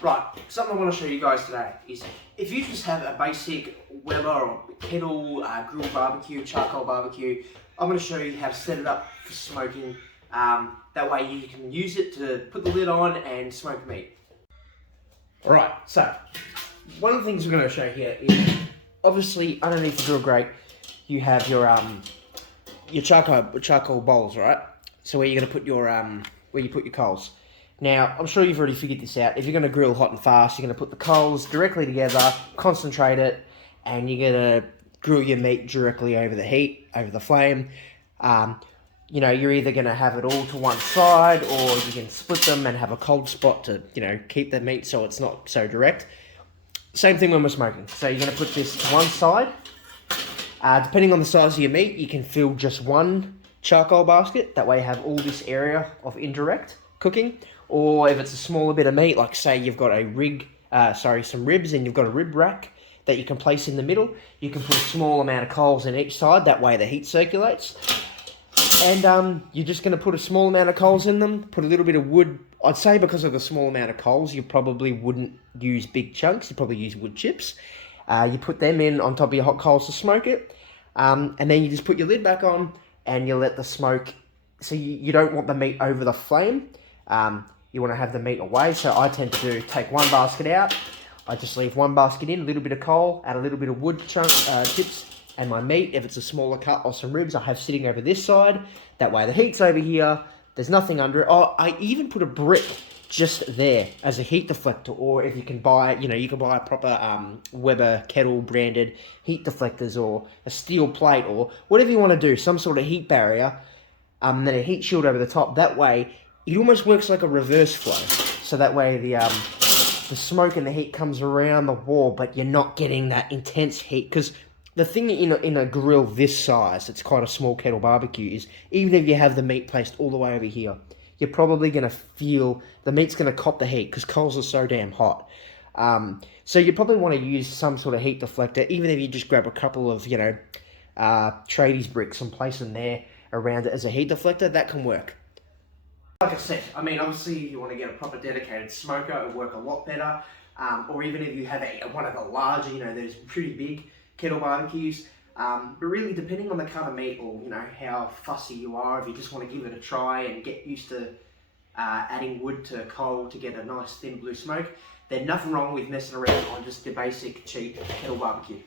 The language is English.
Right, something I want to show you guys today is if you just have a basic Weber or Kettle grill barbecue, charcoal barbecue, I'm going to show you how to set it up for smoking. That way you can use it to put the lid on and smoke meat. Alright, so one of the things we're going to show here is obviously underneath the grill grate you have your charcoal bowls, right? So where you're going to put your where you put your coals. Now, I'm sure you've already figured this out. If you're going to grill hot and fast, you're going to put the coals directly together, concentrate it, and you're going to grill your meat directly over the heat, over the flame. You know, you're either going to have it all to one side, or you can split them and have a cold spot to, you know, keep the meat so it's not so direct. Same thing when we're smoking. So you're going to put this to one side. Depending on the size of your meat, you can fill just one charcoal basket. That way you have all this area of indirect cooking. Or if it's a smaller bit of meat, like say you've got some ribs and you've got a rib rack that you can place in the middle, you can put a small amount of coals in each side, that way the heat circulates. And you're just going to put a small amount of coals in them, put a little bit of wood. I'd say because of the small amount of coals, you probably wouldn't use big chunks, you probably use wood chips. You put them in on top of your hot coals to smoke it, and then you just put your lid back on and you let the smoke, so you don't want the meat over the flame. You want to have the meat away, so I tend to take one basket out, I just leave one basket in, a little bit of coal, add a little bit of wood chips, and my meat, if it's a smaller cut or some ribs, I have sitting over this side. That way the heat's over here, there's nothing under it. Oh, I even put a brick just there as a heat deflector, or if you can buy, you can buy a proper Weber Kettle branded heat deflectors, or a steel plate, or whatever you want to do, some sort of heat barrier, then a heat shield over the top. That way, it almost works like a reverse flow. So that way the smoke and the heat comes around the wall, but you're not getting that intense heat. Because the thing in a grill this size, it's quite a small Kettle barbecue, is even if you have the meat placed all the way over here, you're probably going to feel the meat's going to cop the heat because coals are so damn hot. So you probably want to use some sort of heat deflector, even if you just grab a couple of, tradies bricks and place them there around it as a heat deflector, that can work. Like I said, I mean, obviously if you want to get a proper dedicated smoker, it would work a lot better. Or even if you have one of the larger, those pretty big Kettle barbecues. But really, depending on the cut of meat, or how fussy you are, if you just want to give it a try and get used to adding wood to coal to get a nice thin blue smoke, then nothing wrong with messing around on just your basic cheap Kettle barbecue.